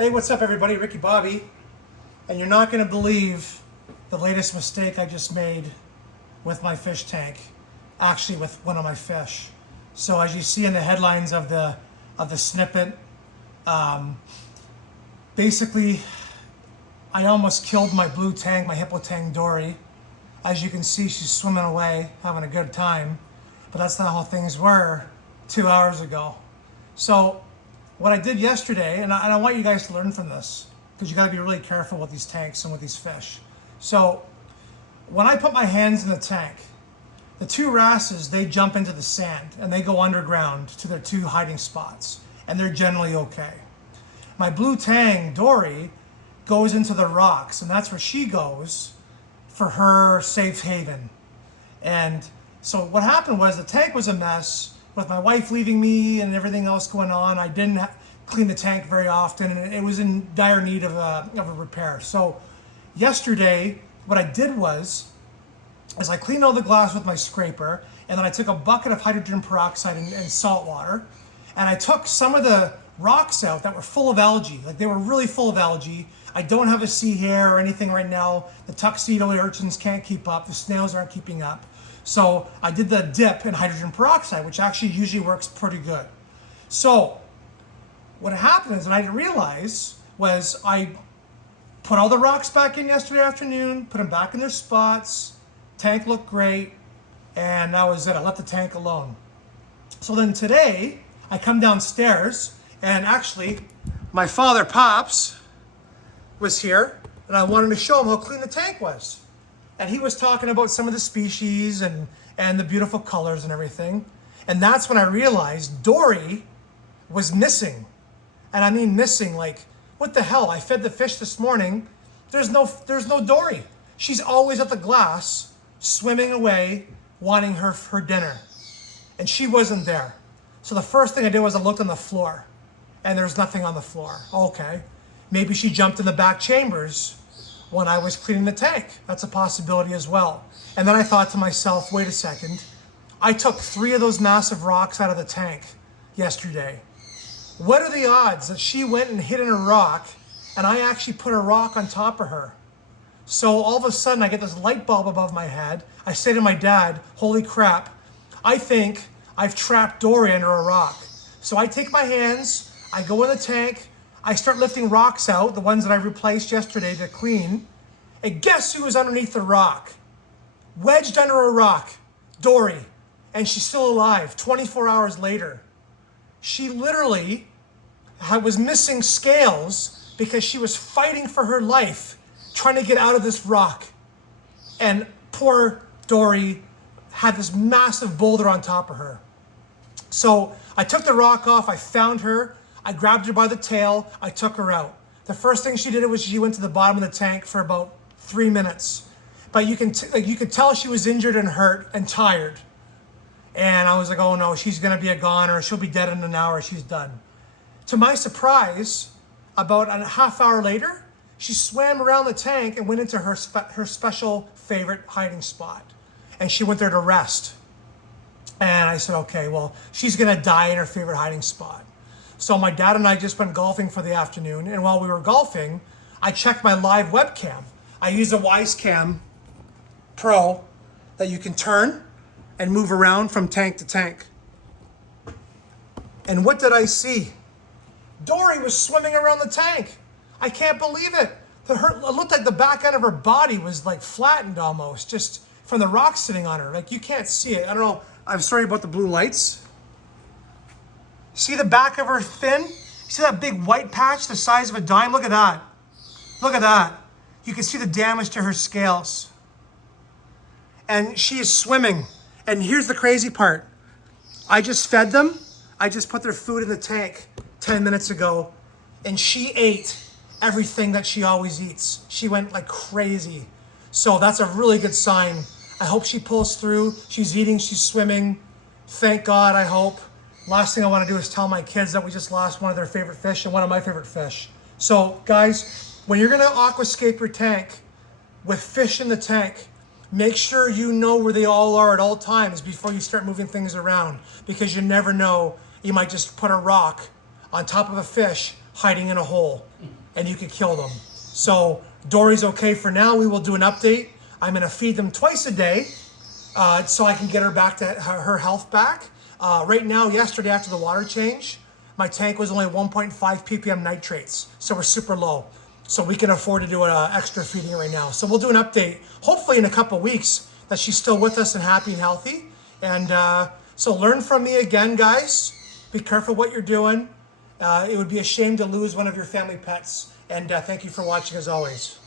Hey, what's up everybody? Ricky Bobby. And you're not going to believe the latest mistake I just made with my fish tank. Actually with one of my fish. So as you see in the headlines of the snippet, basically I almost killed my blue tang, my hippo tang Dory. As you can see, she's swimming away, having a good time. But that's not how things were 2 hours ago. So what I did yesterday, and I want you guys to learn from this, because you got to be really careful with these tanks and with these fish. So when I put my hands in the tank, the two wrasses, they jump into the sand and they go underground to their two hiding spots, and they're generally okay. My blue tang Dory goes into the rocks, and that's where she goes for her safe haven. And so what happened was the tank was a mess. With my wife leaving me and everything else going on, I didn't clean the tank very often, and it was in dire need of a repair. So yesterday, what I did was I cleaned all the glass with my scraper, and then I took a bucket of hydrogen peroxide and salt water, and I took some of the rocks out that were full of algae. Like, they were really full of algae. I don't have a sea hare or anything right now. The tuxedo urchins can't keep up. The snails aren't keeping up. So I did the dip in hydrogen peroxide, which actually usually works pretty good. So what happened is, and I didn't realize, was I put all the rocks back in yesterday afternoon, put them back in their spots, tank looked great, and that was it. I left the tank alone. So then today, I come downstairs, and actually, my father, Pops, was here, and I wanted to show him how clean the tank was. And he was talking about some of the species and the beautiful colors and everything. And that's when I realized Dory was missing. And I mean missing, like, what the hell? I fed the fish this morning. There's no Dory. She's always at the glass, swimming away, wanting her dinner. And she wasn't there. So the first thing I did was I looked on the floor, and there's nothing on the floor. Okay, maybe she jumped in the back chambers when I was cleaning the tank. That's a possibility as well. And then I thought to myself, wait a second, I took 3 of those massive rocks out of the tank yesterday. What are the odds that she went and hid in a rock and I actually put a rock on top of her? So all of a sudden I get this light bulb above my head. I say to my dad, holy crap, I think I've trapped Dory under a rock. So I take my hands, I go in the tank, I start lifting rocks out, the ones that I replaced yesterday to clean. And guess who was underneath the rock? Wedged under a rock, Dory. And she's still alive 24 hours later. She literally was missing scales because she was fighting for her life, trying to get out of this rock. And poor Dory had this massive boulder on top of her. So I took the rock off, I found her, I grabbed her by the tail, I took her out. The first thing she did was she went to the bottom of the tank for about 3 minutes. But you could tell she was injured and hurt and tired. And I was like, oh no, she's gonna be a goner, she'll be dead in an hour, she's done. To my surprise, about a half hour later, she swam around the tank and went into her special favorite hiding spot. And she went there to rest. And I said, okay, well, she's gonna die in her favorite hiding spot. So my dad and I just went golfing for the afternoon, and while we were golfing, I checked my live webcam. I use a Wisecam Pro that you can turn and move around from tank to tank. And what did I see? Dory was swimming around the tank. I can't believe it. It looked like the back end of her body was like flattened almost, just from the rock sitting on her. Like, you can't see it. I don't know. I'm sorry about the blue lights. See the back of her fin? See that big white patch the size of a dime? Look at that. Look at that. You can see the damage to her scales. And she is swimming. And here's the crazy part. I just fed them. I just put their food in the tank 10 minutes ago. And she ate everything that she always eats. She went like crazy. So that's a really good sign. I hope she pulls through. She's eating, she's swimming. Thank God, I hope. Last thing I want to do is tell my kids that we just lost one of their favorite fish and one of my favorite fish. So guys, when you're going to aquascape your tank with fish in the tank, make sure you know where they all are at all times before you start moving things around, because you never know, you might just put a rock on top of a fish hiding in a hole, and you could kill them. So Dory's okay for now. We will do an update. I'm going to feed them twice a day so I can get her back to her health back. Right now, yesterday after the water change, my tank was only 1.5 ppm nitrates, so we're super low. So we can afford to do an extra feeding right now. So we'll do an update, hopefully in a couple weeks, that she's still with us and happy and healthy. And so learn from me again, guys. Be careful what you're doing. It would be a shame to lose one of your family pets. And thank you for watching as always.